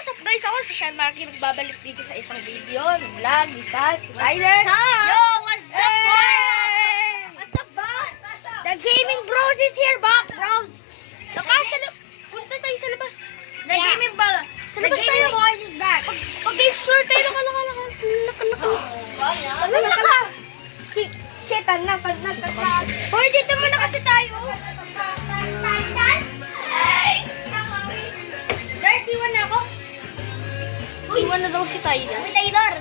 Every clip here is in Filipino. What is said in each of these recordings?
what's up guys? Ako si Sean Marky, nagbabalik dito sa isang video ng vlog ni Sal, si Tyler. Yo, what's up, boss? What's up, boss? The gaming bros is here, bros. Punta tayo sa labas. The gaming bros. Sa labas tayo. Boys is back. Pag-explore tayo, Shit, anak. Hoy, dito muna kasi tayo. Guys, iwan na ako. Iwan na daw si Tyler. Uy, Taylor.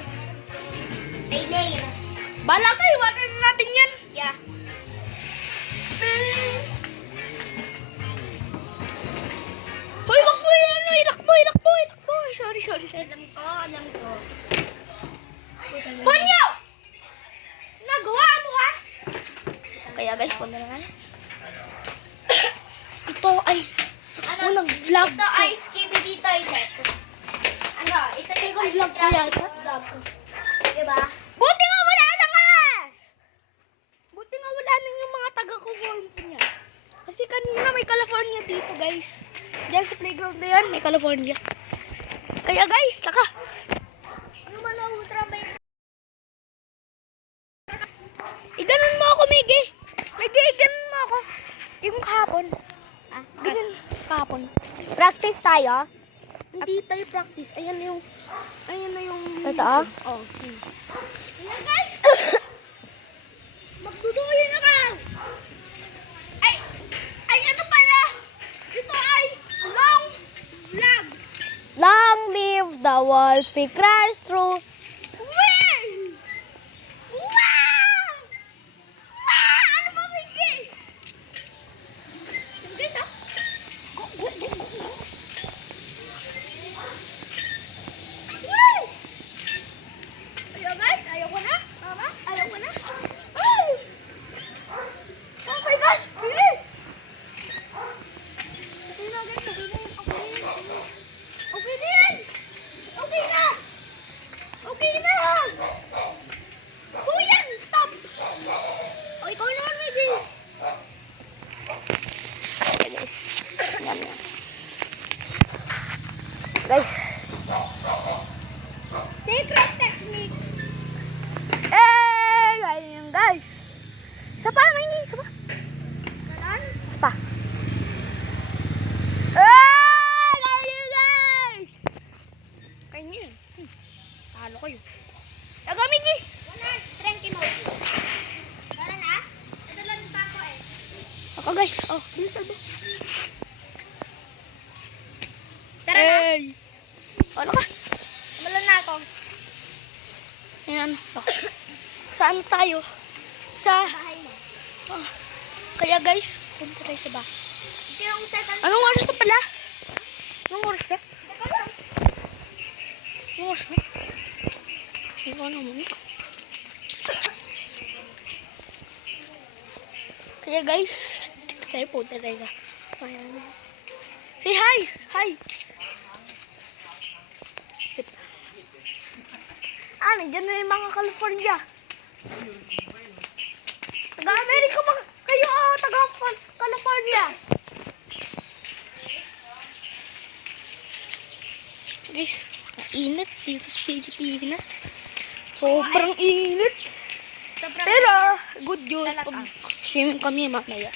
Bala ka, iwanan na natin yan. Yeah. Hoy, wag mo yan. Ilakbo. Sorry. Alam ko. Ponyo! Nagawa mo ha? Kaya guys, punta na nga. Ito ay unang vlog Ito ko. ay Skibidi Toilet. Ito yung vlog ko yata. Diba? Buti nga wala yung mga taga-conform po niya. Kasi kanina may California dito guys. Diyan sa playground na yan, may California. Kaya guys, taka. Ano ba na ultra ba yun? Iganon mo ako, Miggy. Iganon mo ako. Yung kahapon. Ganyan, kahapon. Practice tayo? Hindi tayo practice. Ayan na yung... Totoo? Oh. Ayan guys! Magduduyo na ka! Ay ano pala? Ito ay long vlog. Long live the walls we crash through. Wee! Wow! Ano ba, Miggy? Yung guys, ah. Go. Woo! Ayaw guys, ayaw ko na. Mama, ayaw ko na. Oh my gosh! Bilis! Okay na guys, okay na yan. Okay na yan! Okay na! Kuya, stop! O, ikaw naman, Miggy. Okay guys. Guys. Secret technique. Ayun guys. Isa pa, Miggy. Isa pa. Ganon? Isa pa. Ayun guys. Kayo yun. Talo kayo. Taga, Miggy. Strength mode. Tara na? Nadalan pa ako eh. Ako guys. Oh, bilis albo. Tara na? Ano ka? Malan na ako. Ayan. Oh. Saan tayo? Sa... Bahay mo. Oh. Kaya guys, punta tayo sa bahay. Ito yung second. Anong oras na pala? Anong oras na? Teka lang. Anong oras na? Hindi ko naman. Kaya guys, dito tayo punta tayo. Ayan. Say hi! Hi! Nandiyan na yung mga California. Taga-Amerika kayo, taga-California. Guys, init dito sa Pilipinas. Sobrang init. Pero, good news. Swimming kami mamaya.